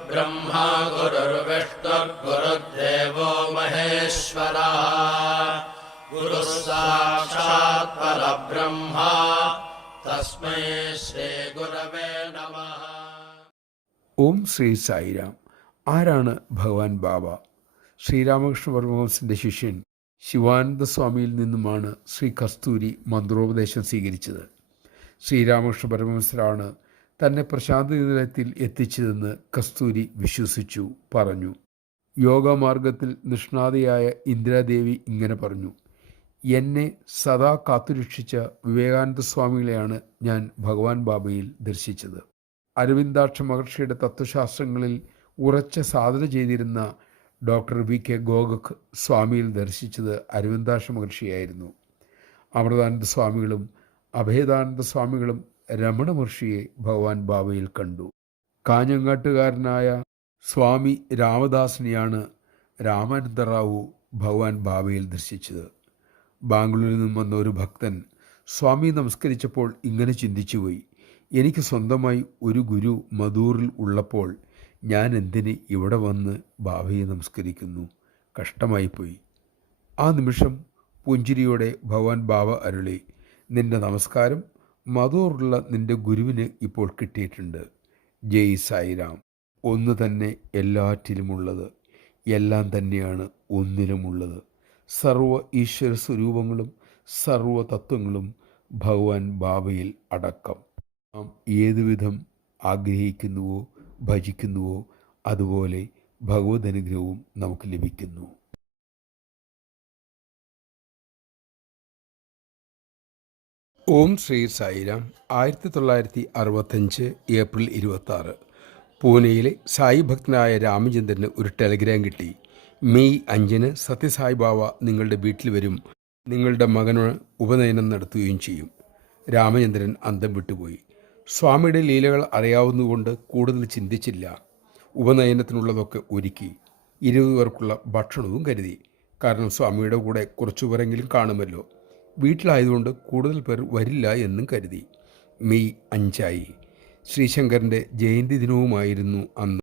गुरुर्ब्रह्मा गुरुर्विष्णुर्गुरुर्देवो महेश्वरः गुरुः साक्षात् परब्रह्मा तस्मै ശ്രീഗുരവേ നമഃ. ഓം ശ്രീ സായിരാം. ആരാണ് ഭഗവാൻ ബാബ? ശ്രീരാമകൃഷ്ണ പരമഹംസന്റെ ശിഷ്യൻ ശിവാനന്ദ സ്വാമിയിൽ നിന്നുമാണ് ശ്രീ കസ്തൂരി മന്ത്രോപദേശം സ്വീകരിച്ചത്. ശ്രീരാമകൃഷ്ണ പരമഹംസരാണ് തന്നെ പ്രശാന്തി നിലയത്തിൽ എത്തിച്ചതെന്ന് കസ്തൂരി വിശ്വസിച്ചു പറഞ്ഞു. യോഗമാർഗത്തിൽ നിഷ്ണാതയായ ഇന്ദിരാദേവി ഇങ്ങനെ പറഞ്ഞു: എന്നെ സദാ കാത്തുരക്ഷിച്ച വിവേകാനന്ദ സ്വാമികളെയാണ് ഞാൻ ഭഗവാൻ ബാബയിൽ ദർശിച്ചത്. അരവിന്ദാക്ഷ മഹർഷിയുടെ തത്വശാസ്ത്രങ്ങളിൽ ഉറച്ച സാധന ചെയ്തിരുന്ന ഡോക്ടർ വി കെ ഗോഗക് സ്വാമിയിൽ ദർശിച്ചത് അരവിന്ദാക്ഷ മഹർഷിയായിരുന്നു. അമൃതാനന്ദ സ്വാമികളും അഭേദാനന്ദ സ്വാമികളും രമണ മഹർഷിയെ ഭഗവാൻ ബാബയിൽ കണ്ടു. കാഞ്ഞങ്ങാട്ടുകാരനായ സ്വാമി രാമദാസിനെയാണ് രാമാനന്ദ റാവു ഭഗവാൻ ബാബയിൽ ദർശിച്ചത്. ബാംഗ്ലൂരിൽ നിന്നും വന്ന ഒരു ഭക്തൻ സ്വാമി നമസ്കരിച്ചപ്പോൾ ഇങ്ങനെ ചിന്തിച്ചുപോയി: എനിക്ക് സ്വന്തമായി ഒരു ഗുരു മധൂറിൽ ഉള്ളപ്പോൾ ഞാൻ എന്തിന് ഇവിടെ വന്ന് ബാബയെ നമസ്കരിക്കുന്നു? കഷ്ടമായിപ്പോയി. ആ നിമിഷം പുഞ്ചിരിയോടെ ഭഗവാൻ ബാബ അരുളി: നിന്റെ നമസ്കാരം മധൂറുള്ള നിന്റെ ഗുരുവിന് ഇപ്പോൾ കിട്ടിയിട്ടുണ്ട്. ജയ് സായിരാം. ഒന്ന് തന്നെ എല്ലാറ്റിലുമുള്ളത്, എല്ലാം തന്നെയാണ് ഒന്നിലുമുള്ളത്. സർവ ഈശ്വര സ്വരൂപങ്ങളും സർവ തത്വങ്ങളും ഭഗവാൻ ബാബയിൽ അടക്കം. നാം ഏതുവിധം ആഗ്രഹിക്കുന്നുവോ ഭജിക്കുന്നുവോ അതുപോലെ ഭഗവത് അനുഗ്രഹവും നമുക്ക് ലഭിക്കുന്നു. ഓം ശ്രീ സായിരാം. 1965 ഏപ്രിൽ 26 പൂനെയിലെ സായി ഭക്തനായ രാമചന്ദ്രന് ഒരു ടെലഗ്രാം കിട്ടി. മെയ് 5 സത്യസായി ബാബ നിങ്ങളുടെ വീട്ടിൽ വരും, നിങ്ങളുടെ മകന് ഉപനയനം നടത്തുകയും ചെയ്യും. രാമചന്ദ്രൻ അന്തം വിട്ടുപോയി. സ്വാമിയുടെ ലീലകൾ അറിയാവുന്നതുകൊണ്ട് കൂടുതൽ ചിന്തിച്ചില്ല. ഉപനയനത്തിനുള്ളതൊക്കെ ഒരുക്കി. 20 പേർക്കുള്ള ഭക്ഷണവും കരുതി. കാരണം സ്വാമിയുടെ കൂടെ കുറച്ചു പേരെങ്കിലും കാണുമല്ലോ. വീട്ടിലായതുകൊണ്ട് കൂടുതൽ പേർ വരില്ല എന്നും കരുതി. മെയ് 5 ശ്രീശങ്കരൻ്റെ ജയന്തി ദിനവുമായിരുന്നു അന്ന്.